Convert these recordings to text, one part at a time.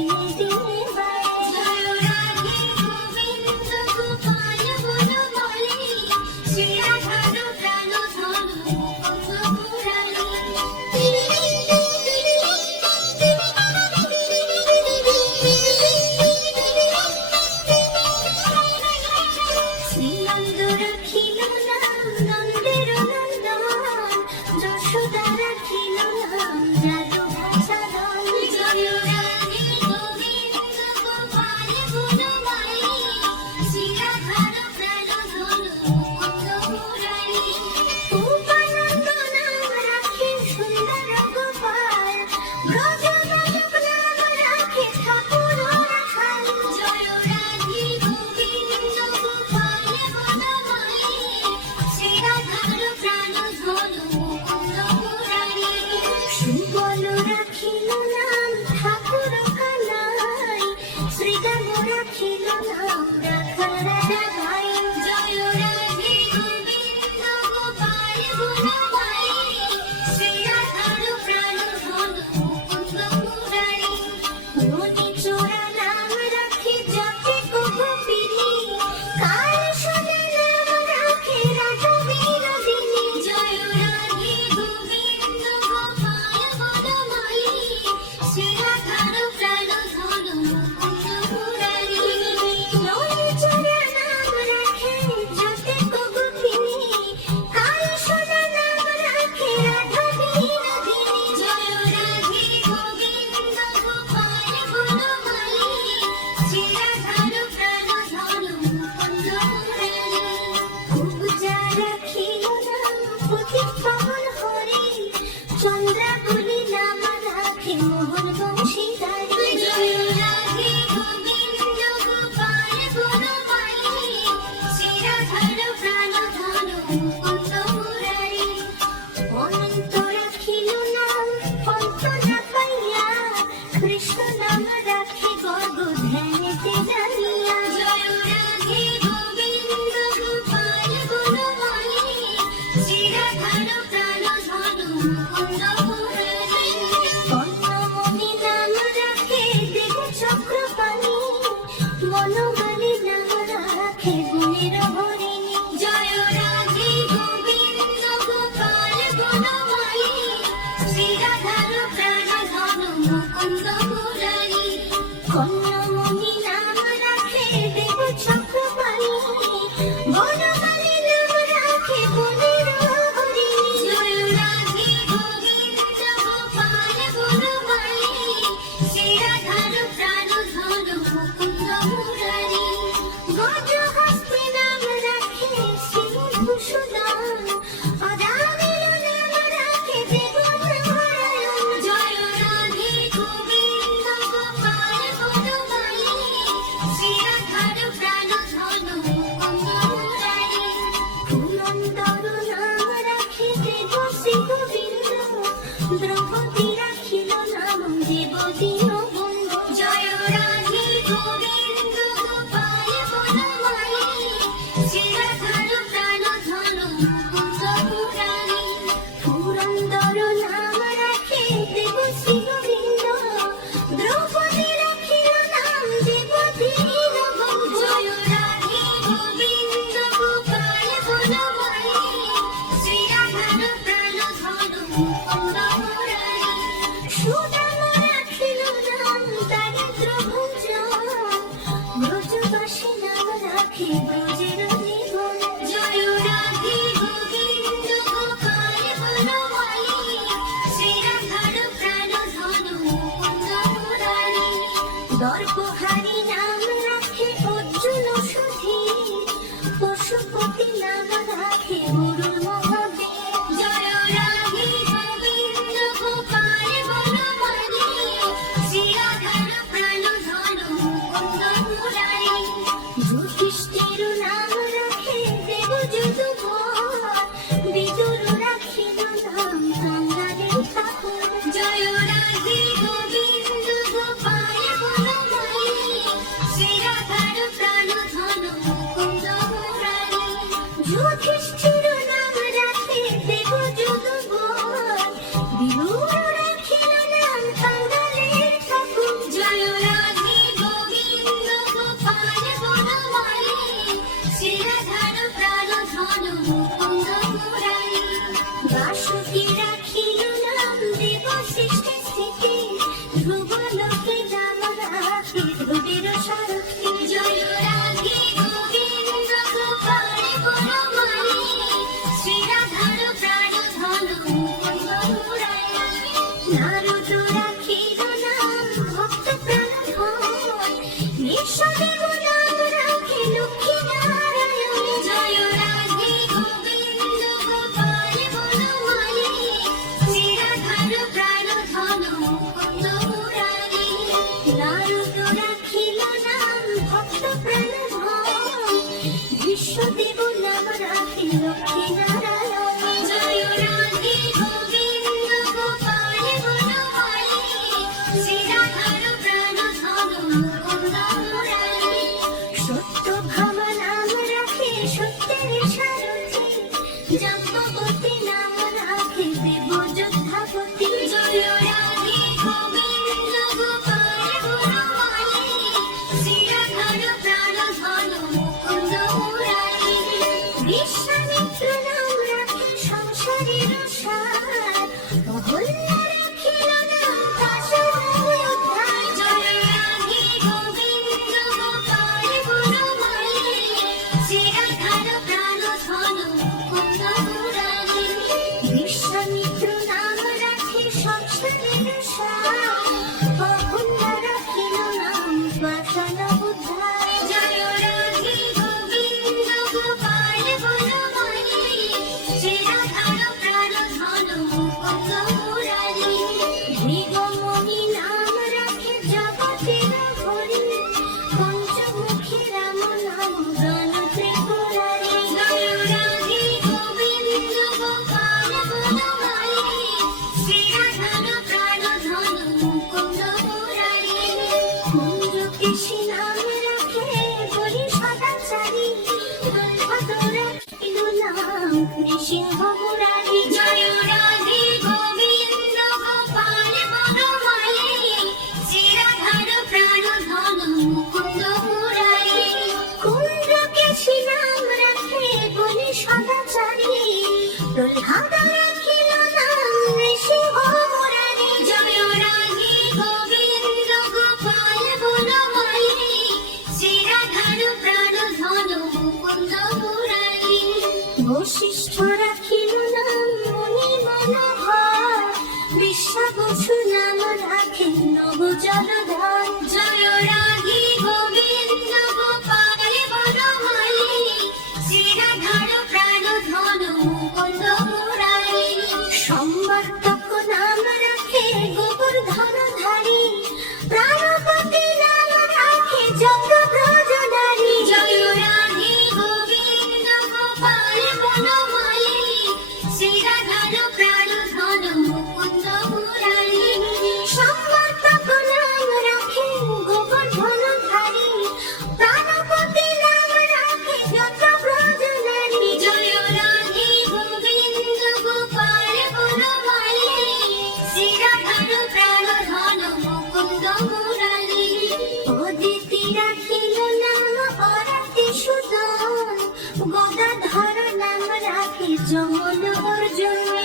You. Yeah. রাখেন রাখে যমন অর্জুন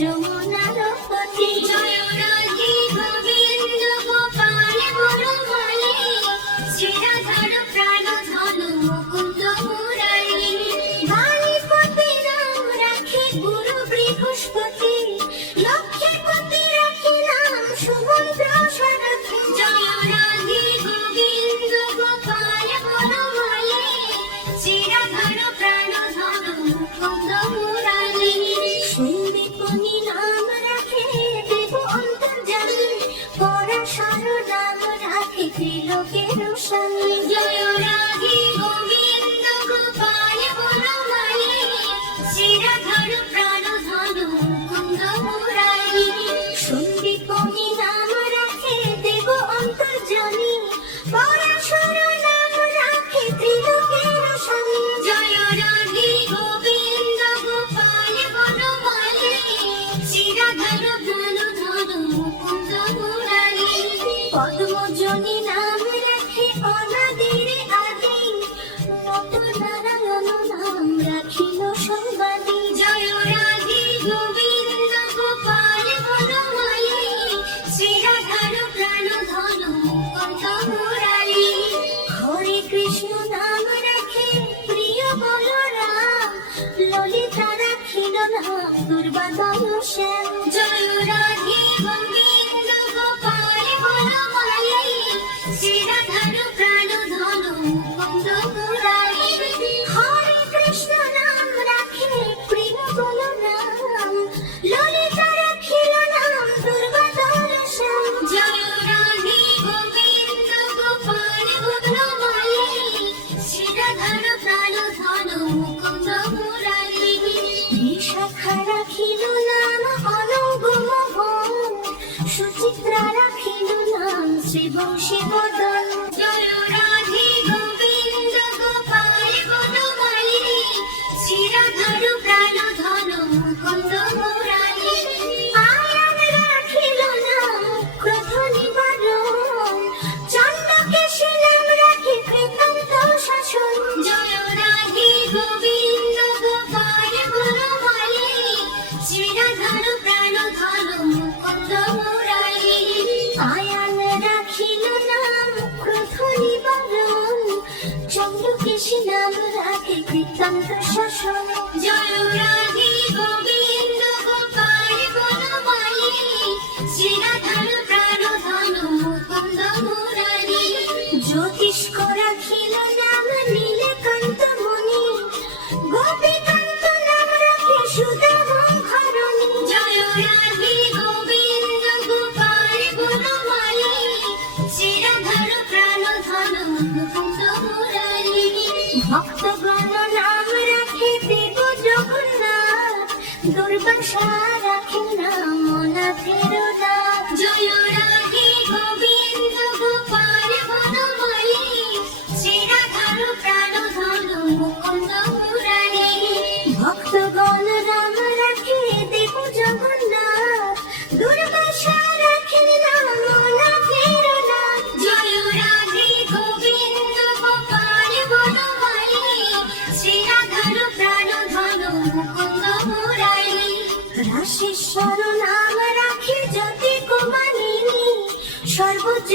নাম যমুনার চন্দ্র শিলাম রাখে কৃতন্ত্র শাসন। জয় রাধি গোবিন্দ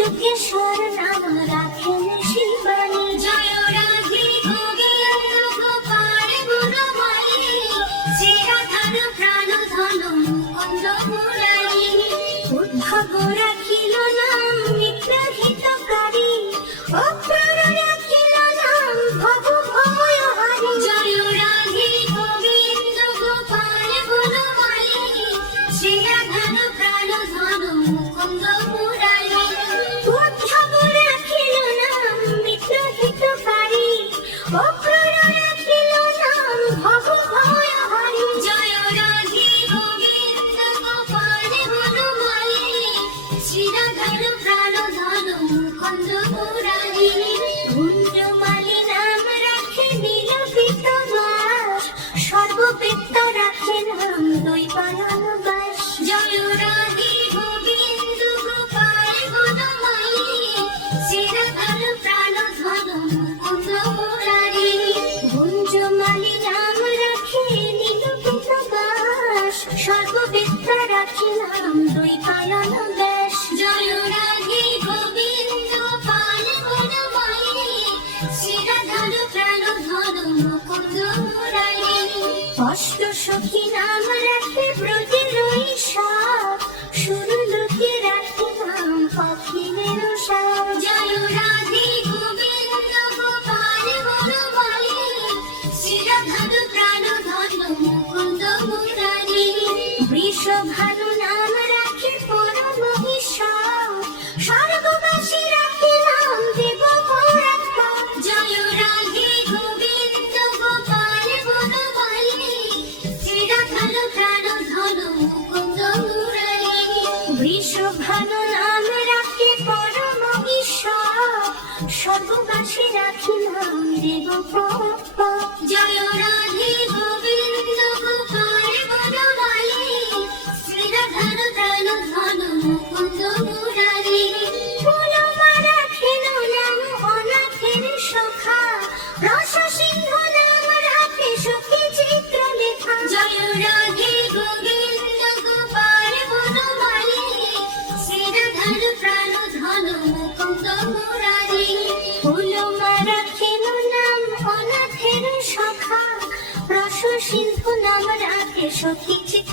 চোখে স্বর্ণাম রাখেন শিবানী। জয় রাধে গোবিন্দ গোপাল গুণমালী শ্রী রাধান প্রাণ ধন মুকুন্দ মুরারি। উদ্ধব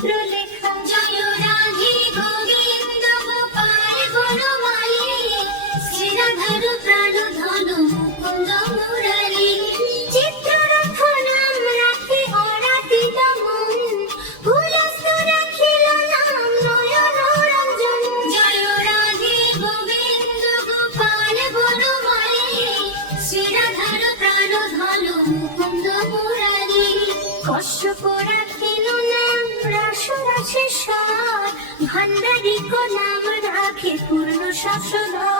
Lule. Krishna.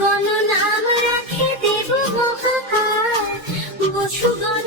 বসুগণ নাম রাখে দেব মহাকার বসুগণ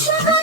Shut up!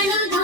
I know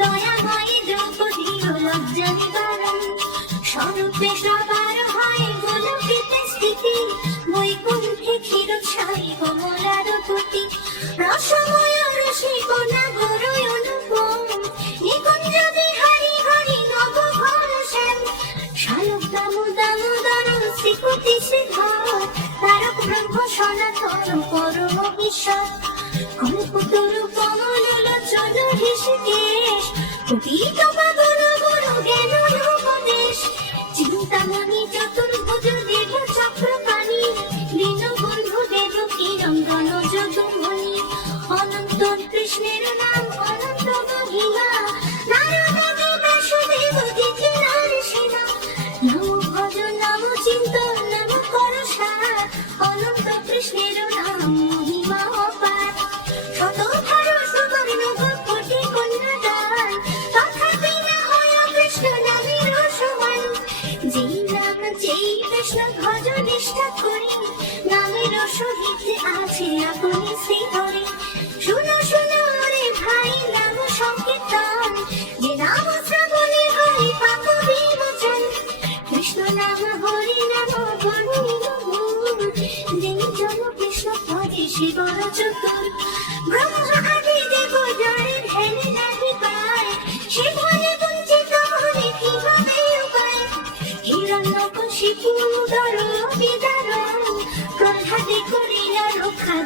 দয়া হয় দ্রৌপদী লজ্জা নিবারণ স্বরূপে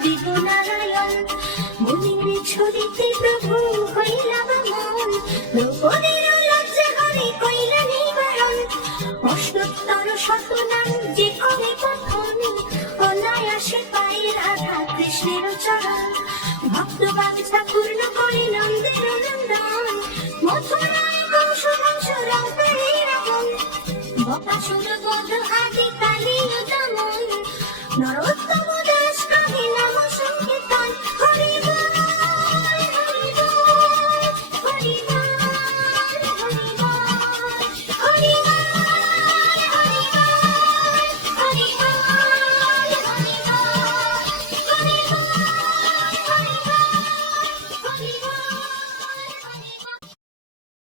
দিব নারায়ণ মুনির ছড়িতে প্রভু হইলাম মন। রূপনের লজ্জা করে কইলা নিবারণ। অষ্টোত্তর শতনাম যে কবে কথন অনায়াসে পায়ের রাধা কৃষ্ণের চরণ। ভক্ত বাগছা পূর্ণ করে নন্দের নন্দন মথুরায় কৌশল সুরং বকাসুর বধ আদি